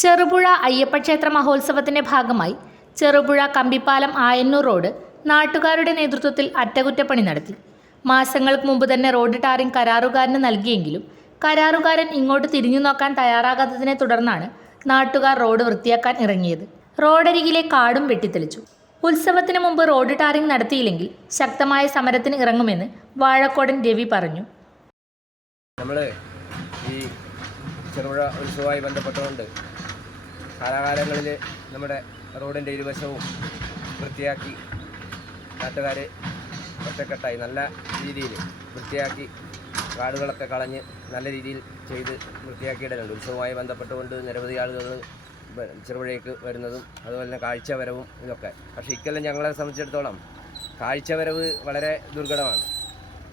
ചെറുപുഴ അയ്യപ്പക്ഷേത്ര മഹോത്സവത്തിന്റെ ഭാഗമായി ചെറുപുഴ കമ്പിപ്പാലം ആയന്നൂർ റോഡ് നാട്ടുകാരുടെ നേതൃത്വത്തിൽ അറ്റകുറ്റപ്പണി നടത്തി. മാസങ്ങൾക്ക് മുമ്പ് തന്നെ റോഡ് ടാറിംഗ് കരാറുകാരന് നൽകിയെങ്കിലും കരാറുകാരൻ ഇങ്ങോട്ട് തിരിഞ്ഞു നോക്കാൻ തയ്യാറാകാത്തതിനെ തുടർന്നാണ് നാട്ടുകാർ റോഡ് വൃത്തിയാക്കാൻ ഇറങ്ങിയത്. റോഡരികിലെ കാടും വെട്ടിത്തെളിച്ചു. ഉത്സവത്തിന് മുമ്പ് റോഡ് ടാറിംഗ് നടത്തിയില്ലെങ്കിൽ ശക്തമായ സമരത്തിന് ഇറങ്ങുമെന്ന് വാഴക്കോടൻ രവി പറഞ്ഞു. നമ്മൾ ഈ ചെറുപുഴ ഉത്സവമായി ബന്ധപ്പെട്ടുകൊണ്ട് കാലാകാലങ്ങളിൽ നമ്മുടെ റോഡിന്റെ ഇരുവശവും വൃത്തിയാക്കി നാട്ടുകാർ ഒറ്റക്കെട്ടായി നല്ല രീതിയിൽ വൃത്തിയാക്കി കാടുകളൊക്കെ കളഞ്ഞ് നല്ല രീതിയിൽ ചെയ്ത് വൃത്തിയാക്കിയിടലുണ്ട്. ഉത്സവവുമായി ബന്ധപ്പെട്ടുകൊണ്ട് നിരവധി ആളുകൾ ചെറുപുഴയ്ക്ക് വരുന്നതും അതുപോലെ തന്നെ കാഴ്ചവരവും ഇതൊക്കെ. പക്ഷേ ഇക്കൊല്ലം ഞങ്ങളെ സംബന്ധിച്ചിടത്തോളം കാഴ്ചവരവ് വളരെ ദുർഘടമാണ്.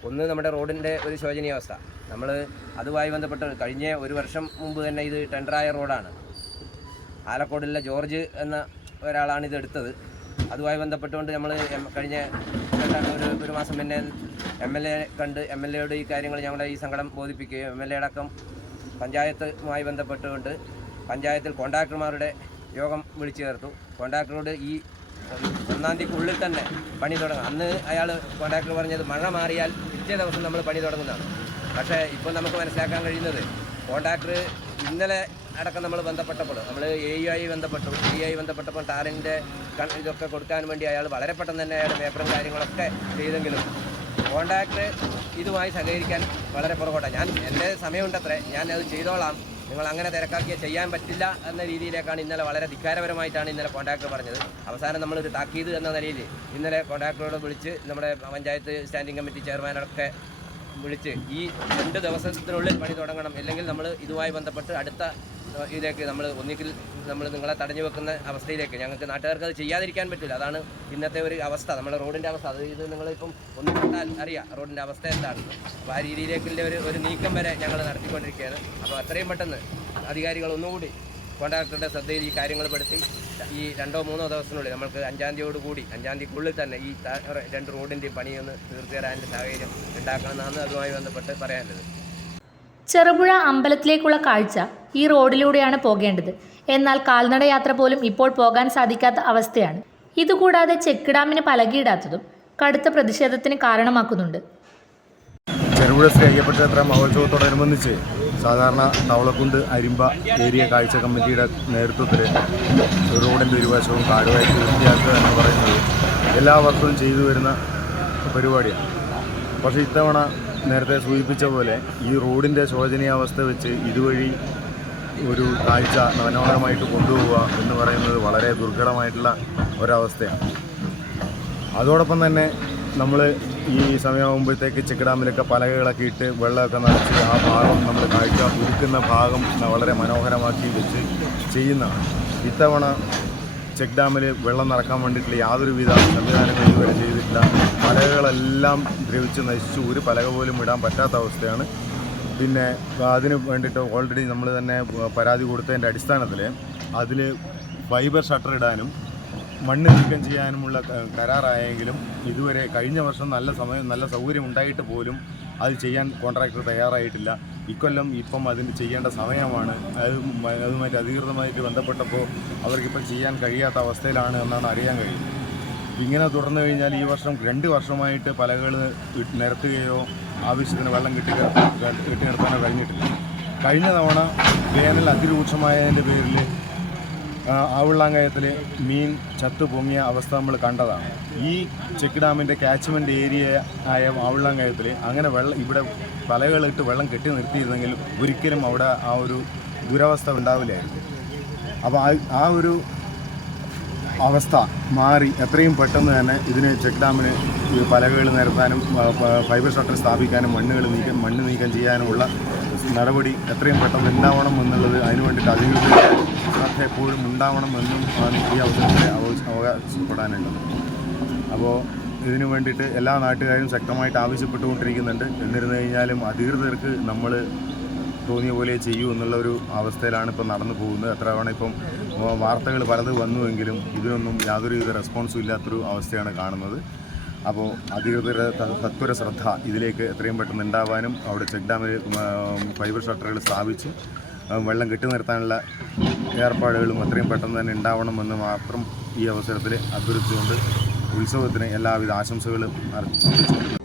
ഒന്ന് നമ്മുടെ റോഡിന്റെ ഒരു ശോചനീയാവസ്ഥ നമ്മൾ അതുമായി ബന്ധപ്പെട്ട് കഴിഞ്ഞ ഒരു വർഷം മുമ്പ് തന്നെ ഇത് ടെൻഡറായ റോഡാണ്. ആലക്കോടുള്ള ജോർജ് എന്ന ഒരാളാണ് ഇത് എടുത്തത്. അതുമായി ബന്ധപ്പെട്ടുകൊണ്ട് നമ്മൾ കഴിഞ്ഞ ഒരു ഒരു മാസം പിന്നെ എം എൽ എ കണ്ട് എം എൽ എയോട് ഈ കാര്യങ്ങൾ ഞങ്ങളുടെ ഈ സങ്കടം ബോധിപ്പിക്കുകയും എം എൽ എ അടക്കം പഞ്ചായത്തുമായി ബന്ധപ്പെട്ടുകൊണ്ട് പഞ്ചായത്തിൽ കോൺട്രാക്ടർമാരുടെ യോഗം വിളിച്ചു ചേർത്തു. കോൺട്രാക്ടറോട് ഈ ഒന്നാം തീയതിക്കുള്ളിൽ തന്നെ പണി തുടങ്ങും. അന്ന് അയാൾ കോൺട്രാക്ടർ പറഞ്ഞത് മഴ മാറിയാൽ പിറ്റേ ദിവസം നമ്മൾ പണി തുടങ്ങുന്നതാണ്. പക്ഷേ ഇപ്പോൾ നമുക്ക് മനസ്സിലാക്കാൻ കഴിയുന്നത് കോൺട്രാക്ടർ ഇന്നലെ അടക്കം നമ്മൾ ബന്ധപ്പെട്ടപ്പോൾ നമ്മൾ എ ആയി ബന്ധപ്പെട്ടു എ ആയി ബന്ധപ്പെട്ടപ്പോൾ ടാറിന്റെ ഇതൊക്കെ കൊടുക്കാൻ വേണ്ടി അയാൾ വളരെ പെട്ടെന്ന് തന്നെ അയാൾ പേപ്പറും കാര്യങ്ങളൊക്കെ ചെയ്തെങ്കിലും കോണ്ടാക്ട് ഇതുമായി സഹകരിക്കാൻ വളരെ പുറകോട്ടെ. ഞാൻ എന്റെ സമയമുണ്ടത്രേ ഞാൻ അത് ചെയ്തോളാം. നിങ്ങൾ അങ്ങനെ തിരക്കാക്കിയ ചെയ്യാൻ പറ്റില്ല എന്ന രീതിയിലേക്കാണ് ഇന്നലെ വളരെ ധിക്കാരപരമായിട്ടാണ് ഇന്നലെ കോൺട്രാക്ടർ പറഞ്ഞത്. അവസാനം നമ്മളൊരു താക്കീത് എന്ന നിലയിൽ ഇന്നലെ കോൺട്രാക്ടറോട് വിളിച്ച് നമ്മുടെ പഞ്ചായത്ത് സ്റ്റാൻഡിംഗ് കമ്മിറ്റി ചെയർമാനൊക്കെ വിളിച്ച് ഈ രണ്ട് ദിവസത്തിനുള്ളിൽ പണി തുടങ്ങണം. അല്ലെങ്കിൽ നമ്മൾ ഇതുമായി ബന്ധപ്പെട്ട് അടുത്ത ഇതിലേക്ക് നമ്മൾ ഒന്നിക്കിൽ നമ്മൾ നിങ്ങളെ തടഞ്ഞു വെക്കുന്ന അവസ്ഥയിലേക്ക് ഞങ്ങൾക്ക് നാട്ടുകാർക്ക് അത് ചെയ്യാതിരിക്കാൻ പറ്റില്ല. അതാണ് ഇന്നത്തെ ഒരു അവസ്ഥ. നമ്മുടെ റോഡിന്റെ അവസ്ഥ. അത് ഇത് നിങ്ങളിപ്പം ഒന്ന് കണ്ടാൽ അറിയാം റോഡിന്റെ അവസ്ഥ എന്താണ്. അപ്പോൾ ആ രീതിയിലേക്കുള്ള ഒരു ഒരു നീക്കം വരെ ഞങ്ങൾ നടത്തിക്കൊണ്ടിരിക്കുകയാണ്. അപ്പോൾ അത്രയും പെട്ടെന്ന് അധികാരികൾ ഒന്നുകൂടി കോൺട്രാക്ടറുടെ ശ്രദ്ധയിൽ ഈ കാര്യങ്ങൾ പെടുത്തി ഈ രണ്ടോ മൂന്നോ ദിവസത്തിനുള്ളിൽ നമുക്ക് അഞ്ചാം തീയതിയോട് കൂടി അഞ്ചാം തീയതിക്കുള്ളിൽ തന്നെ ഈ രണ്ട് റോഡിന്റെയും പണിയൊന്ന് തീർത്തു തരാനുള്ള സാഹചര്യം ഉണ്ടാക്കണമെന്നാണ് അതുമായി ബന്ധപ്പെട്ട് പറയാനുള്ളത്. ചെറുപുഴ അമ്പലത്തിലേക്കുള്ള കാഴ്ച ഈ റോഡിലൂടെയാണ് പോകേണ്ടത്. എന്നാൽ കാൽനട യാത്ര പോലും ഇപ്പോൾ പോകാൻ സാധിക്കാത്ത അവസ്ഥയാണ്. ഇതുകൂടാതെ ചെക്ക് ഡാമിന് പലകിയിടാത്തതും കടുത്ത പ്രതിഷേധത്തിന് കാരണമാക്കുന്നുണ്ട്. ചെറുപുഴ ശ്രീ ക്ഷേത്ര മഹോത്സവത്തോടനുബന്ധിച്ച് സാധാരണ തവളക്കുണ്ട് അരിമ്പ ഏരിയ കാഴ്ച കമ്മിറ്റിയുടെ നേതൃത്വത്തിൽ റോഡിന്റെ ഇരുവശവും കാടുവായിട്ട് വൃത്തിയാക്കുക എന്ന് പറയുന്നത് എല്ലാ വർഷവും ചെയ്തു വരുന്ന പരിപാടിയാണ്. പക്ഷേ ഇത്തവണ നേരത്തെ സൂചിപ്പിച്ച പോലെ ഈ റോഡിന്റെ ശോചനീയാവസ്ഥ വെച്ച് ഇതുവഴി ഒരു കാഴ്ച മനോഹരമായിട്ട് കൊണ്ടുപോവുക എന്ന് പറയുന്നത് വളരെ ദുർഘടമായിട്ടുള്ള ഒരവസ്ഥയാണ്. അതോടൊപ്പം തന്നെ നമ്മൾ ഈ സമയമാകുമ്പോഴത്തേക്ക് ചെക്ക് ഡാമിലൊക്കെ പലകകളൊക്കെ ഇട്ട് വെള്ളമൊക്കെ നിറച്ച് ആ ഭാഗം നമ്മൾ കാഴ്ച ഒരുക്കുന്ന ഭാഗം വളരെ മനോഹരമാക്കി വെച്ച് ചെയ്യുന്നതാണ്. ഇത്തവണ ചെക്ക് ഡാമിൽ വെള്ളം നിറക്കാൻ വേണ്ടിയിട്ടുള്ള യാതൊരുവിധ സംവിധാനങ്ങളും ഇതുവരെ ചെയ്തിട്ടില്ല. പലകകളെല്ലാം ദ്രവിച്ച് നശിച്ചു. ഒരു പലക പോലും ഇടാൻ പറ്റാത്ത അവസ്ഥയാണ്. പിന്നെ അതിന് വേണ്ടിയിട്ട് ഓൾറെഡി നമ്മൾ തന്നെ പരാതി കൊടുത്തതിന്റെ അടിസ്ഥാനത്തിൽ അതിൽ ഫൈബർ ഷട്ടർ ഇടാനും മണ്ണ് നീക്കം ചെയ്യാനുമുള്ള കരാറായെങ്കിലും ഇതുവരെ കഴിഞ്ഞ വർഷം നല്ല സമയം നല്ല സൗകര്യം ഉണ്ടായിട്ട് പോലും അത് ചെയ്യാൻ കോൺട്രാക്ടർ തയ്യാറായിട്ടില്ല. ഇക്കൊല്ലം ഇപ്പം അതിന് ചെയ്യേണ്ട സമയമാണ്. അത് അതുമായിട്ട് അധികൃതമായിട്ട് ബന്ധപ്പെട്ടപ്പോൾ അവർക്കിപ്പം ചെയ്യാൻ കഴിയാത്ത അവസ്ഥയിലാണ് എന്നാണ് അറിയാൻ കഴിയുന്നത്. ഇങ്ങനെ തുടർന്നു കഴിഞ്ഞാൽ ഈ വർഷം രണ്ട് വർഷമായിട്ട് പലകൾ നിരത്തുകയോ ആവശ്യത്തിന് വെള്ളം കിട്ടി കെട്ടി നിർത്താനോ കഴിഞ്ഞിട്ടില്ല. കഴിഞ്ഞ തവണ വേനൽ അതിരൂക്ഷമായതിന്റെ പേരിൽ ആവുള്ളാങ്കയത്തിൽ മീൻ ചത്തു പൊങ്ങിയ അവസ്ഥ നമ്മൾ കണ്ടതാണ്. ഈ ചെക്ക് ഡാമിന്റെ കാച്ച്മെന്റ് ഏരിയ ആയ ആവുള്ളാങ്കയത്തിൽ അങ്ങനെ വെള്ളം ഇവിടെ പലകളിട്ട് വെള്ളം കെട്ടി നിർത്തിയിരുന്നെങ്കിൽ ഒരിക്കലും അവിടെ ആ ഒരു ദുരവസ്ഥ ഉണ്ടാവില്ലായിരുന്നു. അപ്പോൾ ആ ഒരു അവസ്ഥ മാറി. എത്രയും പെട്ടെന്ന് തന്നെ ഇതിന് ചെക്ക് ഡാമിന് പലകൾ നിരത്താനും ഫൈബർ ഷട്ടർ സ്ഥാപിക്കാനും മണ്ണുകൾ നീക്കം മണ്ണ് നീക്കം ചെയ്യാനുമുള്ള നടപടി എത്രയും പെട്ടെന്ന് ഉണ്ടാവണം എന്നുള്ളത് അതിനു വേണ്ടിയിട്ട് ശ്രദ്ധ എപ്പോഴും ഉണ്ടാവണം എന്നും ആണ് ഈ അവസരത്തിൽ അവകാശ- അവകാശപ്പെടാനുള്ളത്. അപ്പോൾ ഇതിനു വേണ്ടിയിട്ട് എല്ലാ നാട്ടുകാരും ശക്തമായിട്ട് ആവശ്യപ്പെട്ടുകൊണ്ടിരിക്കുന്നുണ്ട്. എന്നിരുന്നു കഴിഞ്ഞാലും അധികൃതർക്ക് നമ്മൾ തോന്നിയ പോലെ ചെയ്യൂ എന്നുള്ള ഒരു അവസ്ഥയിലാണ് ഇപ്പം നടന്നു പോകുന്നത്. എത്ര തവണ ഇപ്പം വാർത്തകൾ പലത് വന്നുവെങ്കിലും ഇതിനൊന്നും യാതൊരുവിധ റെസ്പോൺസും ഇല്ലാത്തൊരു അവസ്ഥയാണ് കാണുന്നത്. അപ്പോൾ അധികൃതരുടെ തത്വര ശ്രദ്ധ ഇതിലേക്ക് എത്രയും പെട്ടെന്ന് ഉണ്ടാവാനും അവിടെ ചെക്ക് ഡാമിൽ ഫൈബർ ഷട്ടറുകൾ സ്ഥാപിച്ച് വെള്ളം കെട്ടി നിർത്താനുള്ള ഏർപ്പാടുകളും എത്രയും പെട്ടെന്ന് തന്നെ ഉണ്ടാവണമെന്ന് മാത്രം ഈ അവസരത്തിൽ അഭ്യർത്ഥിച്ചുകൊണ്ട് ഉത്സവത്തിന് എല്ലാവിധ ആശംസകളും അർപ്പിച്ചുകൊണ്ട്